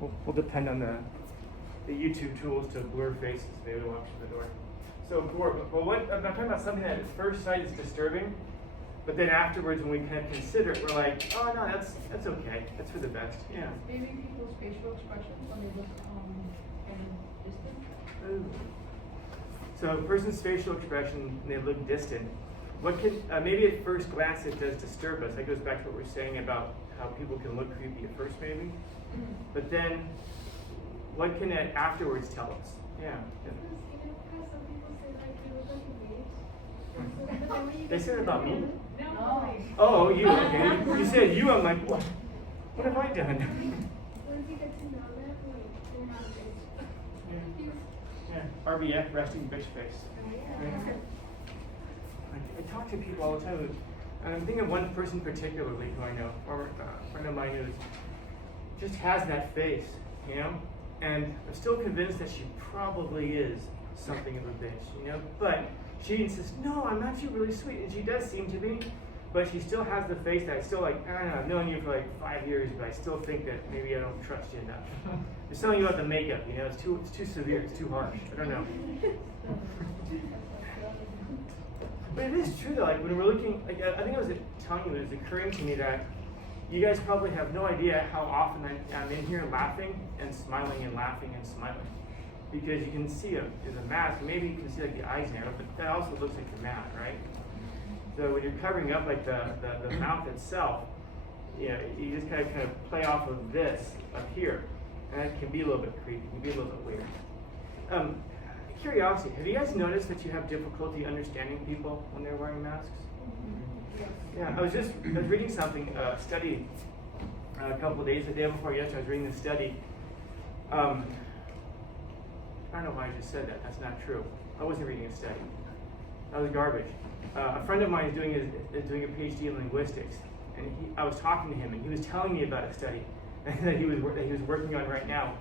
we'll depend on the YouTube tools to blur faces to be able to walk through the door. So I'm talking about something that at first sight is disturbing, but then afterwards when we kind of consider it, we're like, oh no, that's okay. That's for the best. Yeah. Maybe people's facial expressions when they look kind of distant. Ooh. So a person's facial expression when they look distant, what can, maybe at first glance it does disturb us. That goes back to what we're saying about how people can look creepy at first maybe. But then, what can it afterwards tell us? Yeah. They said it about me? No. Oh, you, okay. You said you, I'm like, what? What have I done? Once you get to know them, they're not a bitch. Yeah. RBF, resting bitch face. Yeah. I talk to people all the time, and I'm thinking of one person particularly who I know, or a friend of mine who just has that face, you know? And I'm still convinced that she probably is something of a bitch, you know? But she insists, no, I'm actually really sweet, and she does seem to be, but she still has the face that I still like, I don't know, I've known you for like 5 years, but I still think that maybe I don't trust you enough. There's something about the makeup, you know, it's too severe, it's too harsh, I don't know. But it is true though, like when we're looking, like I think I was telling you, it was occurring to me that you guys probably have no idea how often I'm in here laughing and smiling and laughing and smiling. Because you can see there's a mask, maybe you can see like the eyes narrow, but that also looks like the mouth, right? So when you're covering up like the mouth itself, you know, you just kind of play off of this up here. And that can be a little bit creepy, can be a little bit weird. Curiosity, have you guys noticed that you have difficulty understanding people when they're wearing masks? Yeah, I was reading something, study a couple of days, the day before yesterday, I was reading this study. I don't know why I just said that, that's not true. I wasn't reading a study. That was garbage. A friend of mine is doing a PhD in linguistics, and I was talking to him, and he was telling me about a study that he was working on right now.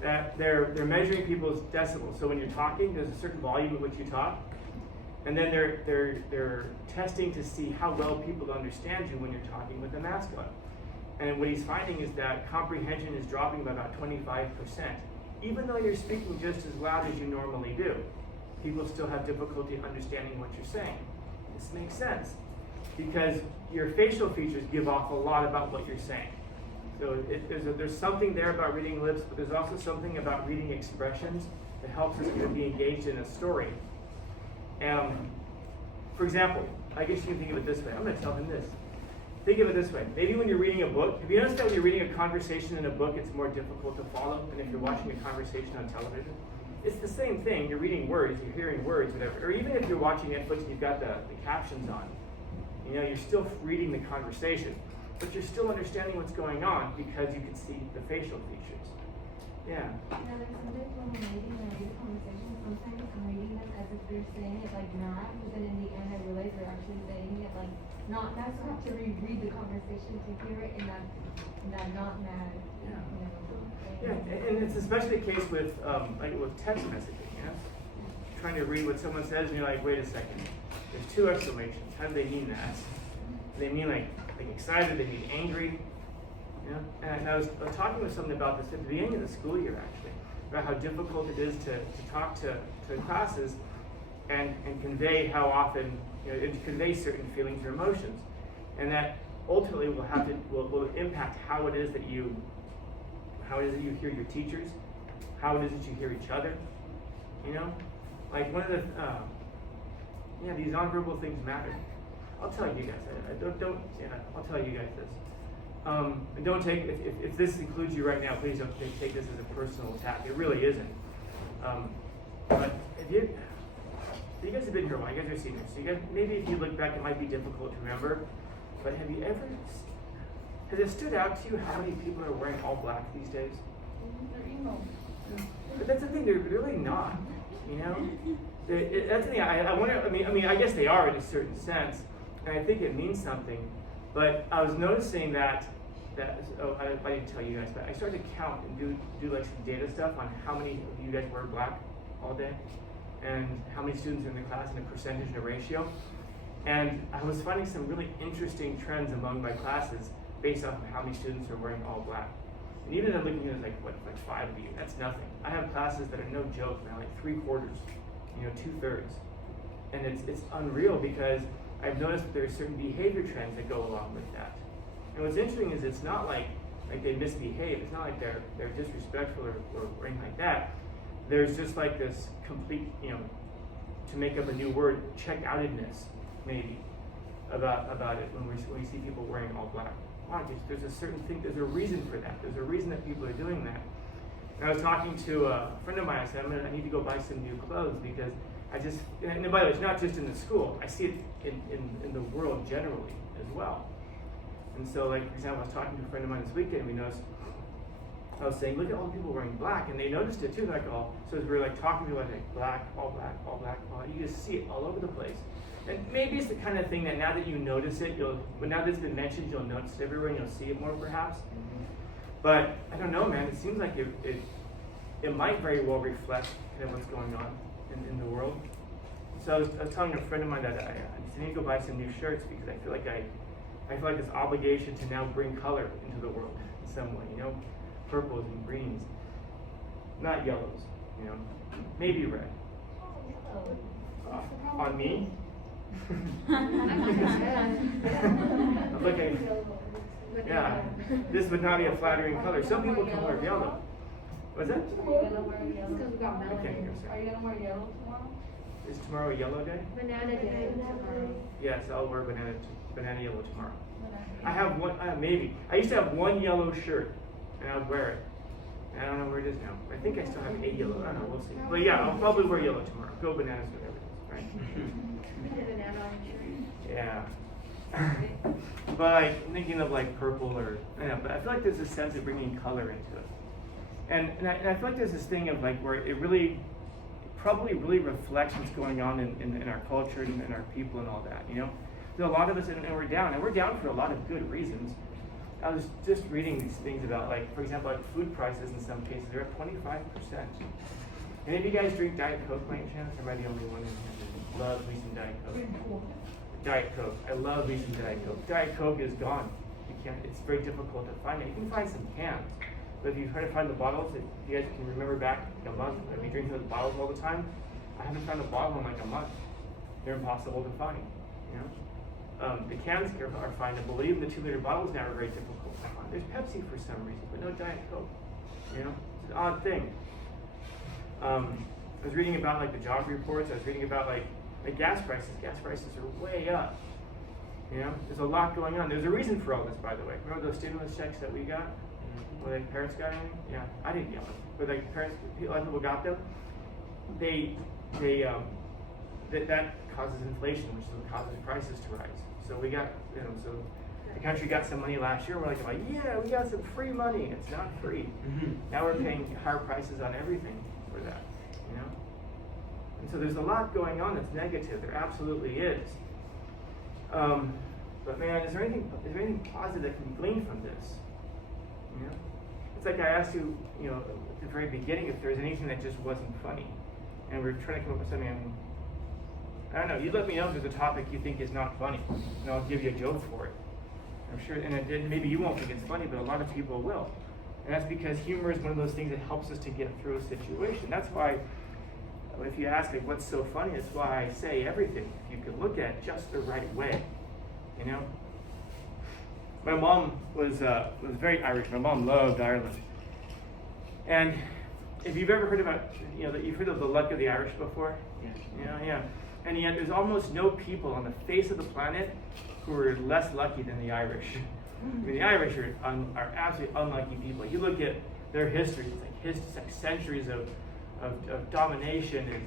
That they're measuring people's decibels. So when you're talking, there's a certain volume at which you talk, and then they're testing to see how well people understand you when you're talking with a mask on. And what he's finding is that comprehension is dropping by about 25%. Even though you're speaking just as loud as you normally do, people still have difficulty understanding what you're saying. This makes sense because your facial features give off a lot about what you're saying. So there's something there about reading lips, but there's also something about reading expressions that helps us be engaged in a story. For example, I guess you can think of it this way. I'm going to tell him this. Think of it this way. Maybe when you're reading a book, have you noticed that when you're reading a conversation in a book, it's more difficult to follow than if you're watching a conversation on television? It's the same thing. You're reading words, you're hearing words, whatever. Or even if you're watching Netflix and you've got the captions on, you know, you're still reading the conversation. But you're still understanding what's going on because you can see the facial features. Yeah. Yeah, like sometimes when I'm reading the conversation, sometimes I'm reading them as if they're saying it like mad, but then in the end I realize they're actually saying it like not mad, so I have to reread the conversation to hear it in that not mad. Yeah. You know, Yeah, and it's especially the case with like with text messaging, you know? Trying to read what someone says and you're like, wait a second, there's 2 exclamations. How do they mean that? They mean like excited, they mean angry, you know? And I was talking with someone about this at the beginning of the school year actually, about how difficult it is to talk to classes and convey how often, you know, to convey certain feelings or emotions. And that ultimately will impact how it is that you hear your teachers, how it is that you hear each other, you know? Like one of the, these nonverbal things matter. I'll tell you guys. I'll tell you guys this. And don't take if this includes you right now. Please don't take this as a personal attack. It really isn't. But you guys have been here a while. You guys are seniors. So you guys, maybe if you look back, it might be difficult to remember. But has it stood out to you how many people are wearing all black these days? They're emo. But that's the thing. They're really not. You know. That's the thing. I wonder. I mean, I guess they are in a certain sense. And I think it means something, but I was noticing that I didn't tell you guys, but I started to count and do like some data stuff on how many of you guys wear black all day, and how many students are in the class in a percentage and a ratio. And I was finding some really interesting trends among my classes based off of how many students are wearing all black. And even I'm looking at it like 5 of you, that's nothing. I have classes that are no joke, man, like 3/4, 2/3. And it's unreal because I've noticed that there are certain behavior trends that go along with that. And what's interesting is it's not like they misbehave. It's not like they're disrespectful or anything like that. There's just like this complete, to make up a new word, check-outedness, maybe, about it when we see people wearing all black. Wow, there's a certain thing, there's a reason for that. There's a reason that people are doing that. And I was talking to a friend of mine. I said, I need to go buy some new clothes because and by the way, it's not just in the school. I see it in the world generally as well. And so, like, for example, I was talking to a friend of mine this weekend, and we noticed, I was saying, look at all the people wearing black, and they noticed it too, like, so as we were like talking to like black, all black, all black, all, you just see it all over the place. And maybe it's the kind of thing that now that you notice it, now that it's been mentioned, you'll notice it everywhere, and you'll see it more perhaps. Mm-hmm. But I don't know, man, it seems like it might very well reflect kind of what's going on in the world. So I was telling a friend of mine that I need to go buy some new shirts because I feel like this obligation to now bring color into the world in some way, purples and greens, not yellows, maybe red. On me? Okay. Yeah, this would not be a flattering color. Some people can wear yellow. What's that? Are you gonna wear yellow? Because we got melon. Okay, Are you gonna wear yellow tomorrow? Is tomorrow a yellow day? Banana day. Yes, I'll wear banana yellow tomorrow. I have one, maybe. I used to have one yellow shirt, and I'd wear it. And I don't know where it is now. I think I still have a yellow. I don't know, we'll see. But yeah, I'll probably wear yellow tomorrow. Go bananas, whatever it is, right? Put a banana on your tree. Yeah. But like, thinking of like purple but I feel like there's a sense of bringing color into it. And I feel like there's this thing of like where it probably really reflects what's going on in our culture and in our people and all that, There's a lot of us, and we're down for a lot of good reasons. I was just reading these things about, like, for example, like food prices in some cases, they're at 25%. Any of you guys drink Diet Coke by any chance? Am I the only one in here that loves me some Diet Coke? Diet Coke. I love me some Diet Coke. Diet Coke is gone. It's very difficult to find it. You can find some cans. But if you try to find the bottles, if you guys can remember back a month, I've been drinking those bottles all the time. I haven't found a bottle in like a month. They're impossible to find, The cans are findable. Even the 2-liter bottles now are very difficult to find. There's Pepsi for some reason, but no Diet Coke. It's an odd thing. I was reading about like the job reports. I was reading about like gas prices. Gas prices are way up. There's a lot going on. There's a reason for all this, by the way. Remember those stimulus checks that we got? Or like parents got anything? Yeah, I didn't get them. But like parents, a lot of people got them. That causes inflation, which is what causes prices to rise. So we got, so the country got some money last year. We're like, yeah, we got some free money. It's not free. Mm-hmm. Now we're paying higher prices on everything for that, And so there's a lot going on that's negative. There absolutely is. But man, is there anything positive that can be gleaned from this? It's like I asked you, at the very beginning, if there was anything that just wasn't funny, and we're trying to come up with something. I don't know. You let me know if there's a topic you think is not funny, and I'll give you a joke for it. I'm sure, and maybe you won't think it's funny, but a lot of people will, and that's because humor is one of those things that helps us to get through a situation. That's why, if you ask like, what's so funny, that's why I say everything. If you could look at it just the right way, My mom was very Irish. My mom loved Ireland. And if you've ever heard about, that you've heard of the luck of the Irish before? Yeah. And yet there's almost no people on the face of the planet who are less lucky than the Irish. I mean, the Irish are absolutely unlucky people. You look at their history, it's like centuries of domination, and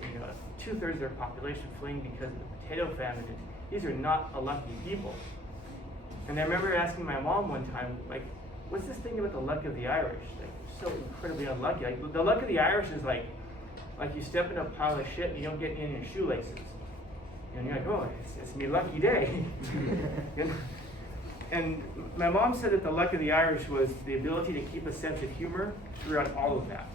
2/3 of their population fleeing because of the potato famine. These are not a lucky people. And I remember asking my mom one time, like, what's this thing about the luck of the Irish? Like, so incredibly unlucky. Like, the luck of the Irish is like you step in a pile of shit and you don't get any in your shoelaces. And you're like, oh, it's me lucky day. And my mom said that the luck of the Irish was the ability to keep a sense of humor throughout all of that.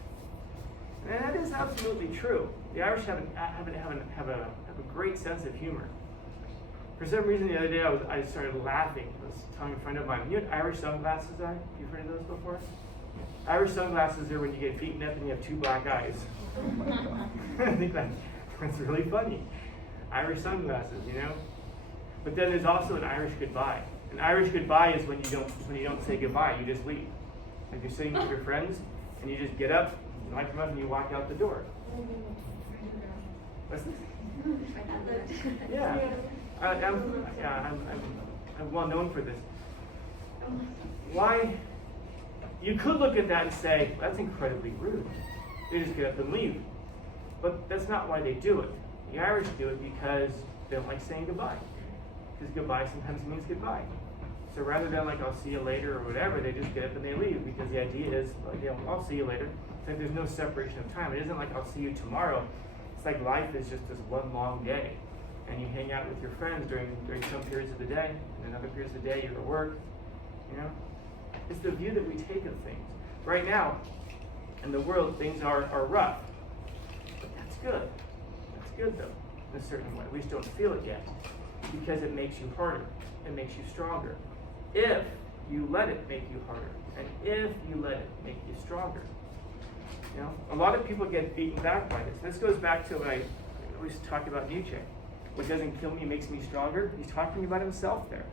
And that is absolutely true. The Irish have a great sense of humor. For some reason, the other day I started laughing. I was telling a friend of mine, you know what Irish sunglasses are? You've heard of those before? Irish sunglasses are when you get beaten up and you have two black eyes. I think that's really funny. Irish sunglasses, you know? But then there's also an Irish goodbye. An Irish goodbye is when you don't say goodbye, you just leave. Like you're sitting with your friends and you just get up, you light them up, and you walk out the door. What's this? Yeah. I'm well known for this. Why? You could look at that and say, that's incredibly rude. They just get up and leave. But that's not why they do it. The Irish do it because they don't like saying goodbye. Because goodbye sometimes means goodbye. So rather than like, I'll see you later or whatever, they just get up and they leave. Because the idea is, like, yeah, I'll see you later. It's like there's no separation of time. It isn't like, I'll see you tomorrow. It's like life is just this one long day. And you hang out with your friends during some periods of the day, and another periods of the day you're at work, you know? It's the view that we take of things. Right now, in the world, things are rough. But that's good. That's good, though, in a certain way. We just don't feel it yet. Because it makes you harder. It makes you stronger. If you let it make you harder, and if you let it make you stronger. You know, a lot of people get beaten back by this. This goes back to what I always talk about Nietzsche. What doesn't kill me makes me stronger. He's talking about himself there.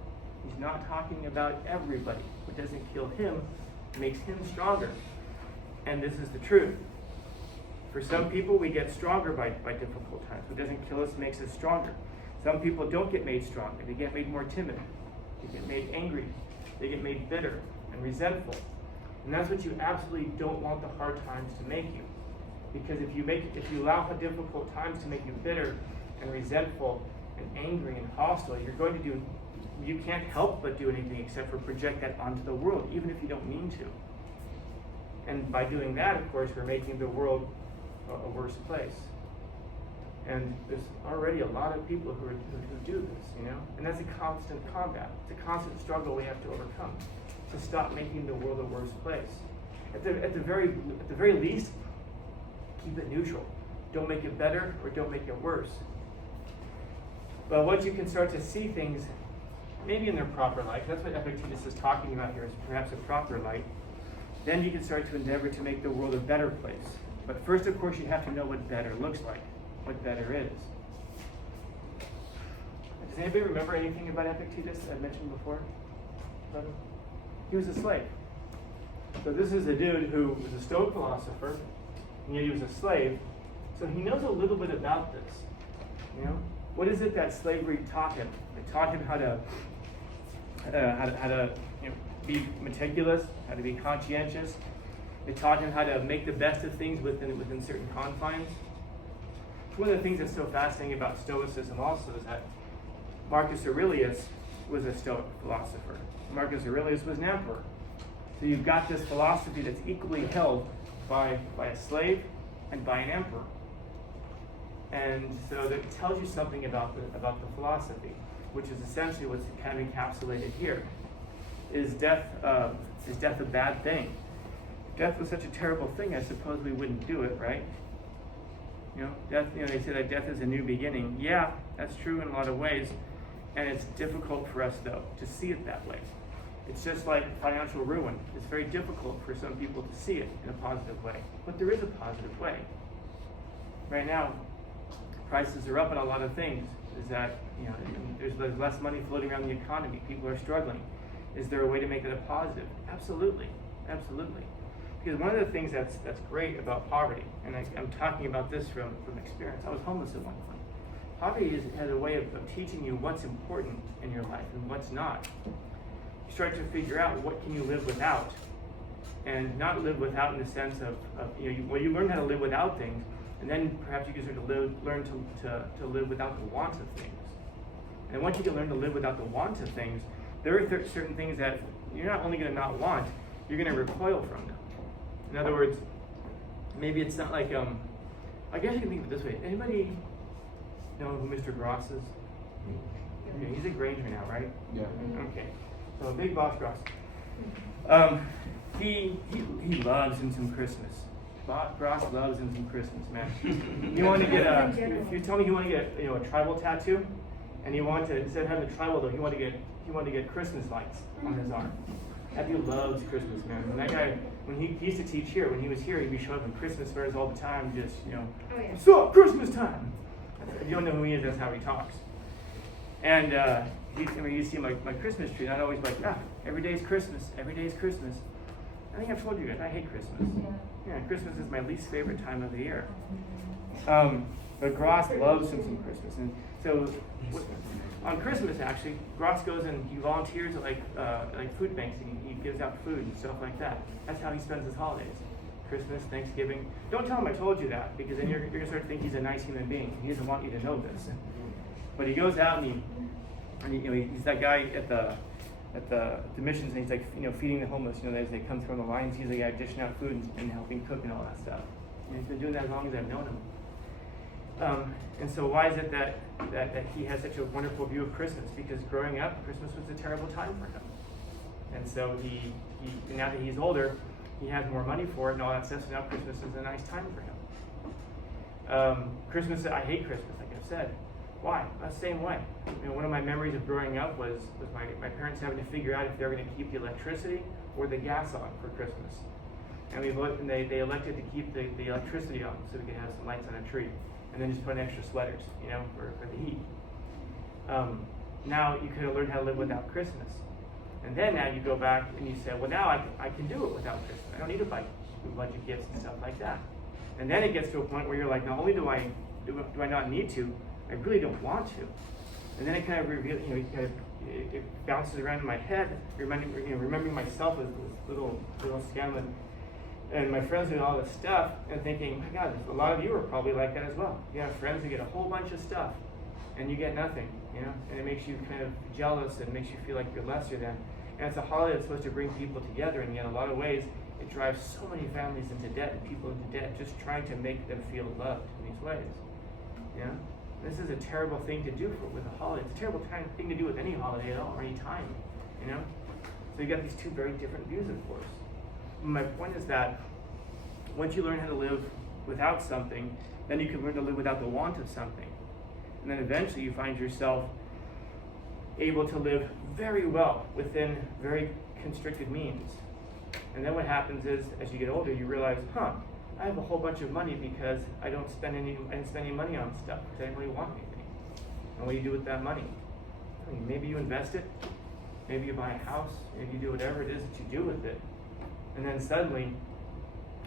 He's not talking about everybody. What doesn't kill him makes him stronger. And this is the truth. For some people, we get stronger by difficult times. What doesn't kill us makes us stronger. Some people don't get made stronger. They get made more timid. They get made angry. They get made bitter and resentful. And that's what you absolutely don't want the hard times to make you. Because if you allow difficult times to make you bitter and resentful and angry and hostile, you can't help but do anything except for project that onto the world, even if you don't mean to. And by doing that, of course, we're making the world a worse place. And there's already a lot of people who do this, you know? And that's a constant combat. It's a constant struggle we have to overcome to stop making the world a worse place. At the very least, keep it neutral. Don't make it better or don't make it worse. But once you can start to see things maybe in their proper light, that's what Epictetus is talking about here, is perhaps a proper light, then you can start to endeavor to make the world a better place. But first, of course, you have to know what better looks like, what better is. Does anybody remember anything about Epictetus I mentioned before? He was a slave. So this is a dude who was a Stoic philosopher, and yet he was a slave. So he knows a little bit about this. You know, what is it that slavery taught him? It taught him how to be meticulous, how to be conscientious. It taught him how to make the best of things within certain confines. One of the things that's so fascinating about Stoicism also is that Marcus Aurelius was a Stoic philosopher. Marcus Aurelius was an emperor. So you've got this philosophy that's equally held by a slave and by an emperor. And so that tells you something about the philosophy, which is essentially what's kind of encapsulated here. Is death a bad thing? If death was such a terrible thing, I suppose we wouldn't do it, right? You know, death. You know, they say that death is a new beginning. Yeah, that's true in a lot of ways, and it's difficult for us though to see it that way. It's just like financial ruin. It's very difficult for some people to see it in a positive way, but there is a positive way. Right now, prices are up on a lot of things. Is that, you know, there's less money floating around the economy. People are struggling. Is there a way to make it a positive? Absolutely, absolutely. Because one of the things that's great about poverty, and I'm talking about this from experience. I was homeless at one point. Poverty has a way of teaching you what's important in your life and what's not. You start to figure out what can you live without, and not live without in the sense of you learn how to live without things, and then perhaps you can start to learn to live without the want of things. And once you can learn to live without the want of things, there are certain things that you're not only going to not want, you're going to recoil from them. In other words, maybe it's not like, I guess you can think of it this way. Anybody know who Mr. Gross is? Okay, he's at Granger now, right? Yeah. Okay, so Big Boss Gross. He loves him some Christmas. Gross loves him some Christmas, man. You want to get if you tell me you want to get a tribal tattoo, and you want to, instead of having the tribal though, he wanted to get Christmas lights on his arm. That dude loves Christmas, man. And that guy When he used to teach here, when he was here, he'd be showing up in Christmas fairs all the time, just, Oh, yeah. what's up, Christmas time? If you don't know who he is, that's how he talks. And you see my Christmas tree, and I'd always be like, every day's Christmas, every day's Christmas. I think I've told you guys, I hate Christmas. Yeah, Christmas is my least favorite time of the year. But Gross loves some Christmas. And so on Christmas, actually, Gross goes and he volunteers at like food banks, and he gives out food and stuff like that. That's how he spends his holidays. Christmas, Thanksgiving. Don't tell him I told you that, because then you're going to start to think he's a nice human being. He doesn't want you to know this. But he goes out and he's that guy at the missions, and he's like, feeding the homeless. As they come through on the lines, he's the guy dishing out food and helping cook and all that stuff. And he's been doing that as long as I've known him. And so why is it that he has such a wonderful view of Christmas? Because growing up, Christmas was a terrible time for him. And so he now that he's older, he has more money for it and all that stuff, so now Christmas is a nice time for him. Christmas, I hate Christmas, like I've said. Why? The same way. One of my memories of growing up was my parents having to figure out if they were going to keep the electricity or the gas on for Christmas. And they elected to keep the electricity on so we could have some lights on a tree. And then just put in extra sweaters, for the heat. Now you could have learned how to live without Christmas. And then now you go back and you say, well, now I can do it without Christmas. I don't need to buy a bunch of gifts and stuff like that. And then it gets to a point where you're like, not only do I not need to, I really don't want to. And then it kind of reveals, it bounces around in my head, remembering myself as this little scanlan, and my friends doing all this stuff, and thinking, my God, a lot of you are probably like that as well. You have friends who get a whole bunch of stuff, and you get nothing, and it makes you kind of jealous and makes you feel like you're lesser than. And it's a holiday that's supposed to bring people together, and yet in a lot of ways, it drives so many families into debt and people into debt, just trying to make them feel loved in these ways. This is a terrible thing to do with a holiday. It's a terrible thing to do with any holiday at all, or any time, So you got these two very different views, of course. My point is that once you learn how to live without something, then you can learn to live without the want of something. And then eventually you find yourself able to live very well within very constricted means. And then what happens is, as you get older, you realize, I have a whole bunch of money because I didn't spend any money on stuff because I didn't really want anything. And what do you do with that money? Maybe you invest it, maybe you buy a house, maybe you do whatever it is that you do with it. And then suddenly,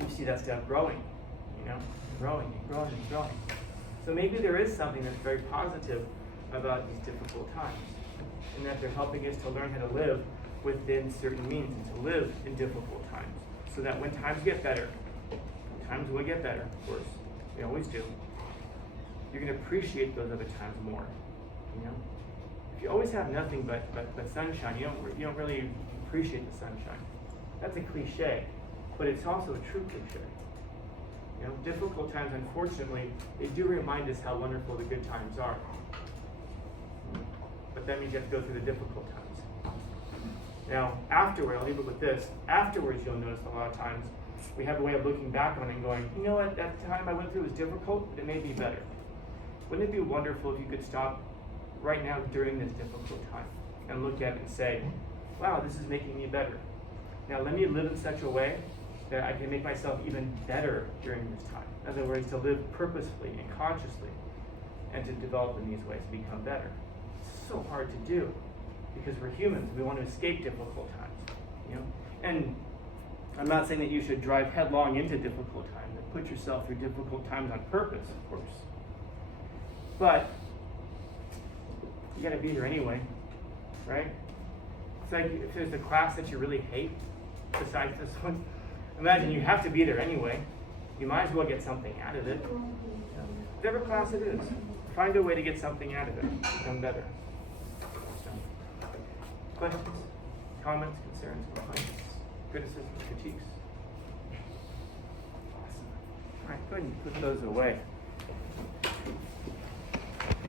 you see that stuff growing, growing and growing and growing. So maybe there is something that's very positive about these difficult times, and that they're helping us to learn how to live within certain means and to live in difficult times, so that when times get better, times will get better, of course, they always do, you're going to appreciate those other times more, If you always have nothing but sunshine, you don't really appreciate the sunshine. That's a cliche, but it's also a true cliche. Difficult times, unfortunately, they do remind us how wonderful the good times are. But that means you have to go through the difficult times. Now, afterward, I'll leave it with this. Afterwards, you'll notice a lot of times we have a way of looking back on it and going, you know what, that time I went through was difficult, but it made me better. Wouldn't it be wonderful if you could stop right now during this difficult time and look at it and say, wow, this is making me better. Now let me live in such a way that I can make myself even better during this time. In other words, to live purposefully and consciously and to develop in these ways to become better. It's so hard to do because we're humans. We want to escape difficult times. And I'm not saying that you should drive headlong into difficult times and put yourself through difficult times on purpose, of course. But you got to be there anyway, right? It's like if there's a class that you really hate, besides this one, imagine you have to be there anyway. You might as well get something out of it. Whatever class it is, find a way to get something out of it, become better. So, questions, comments, concerns, complaints, criticisms, critiques? Awesome. All right, go ahead and put those away.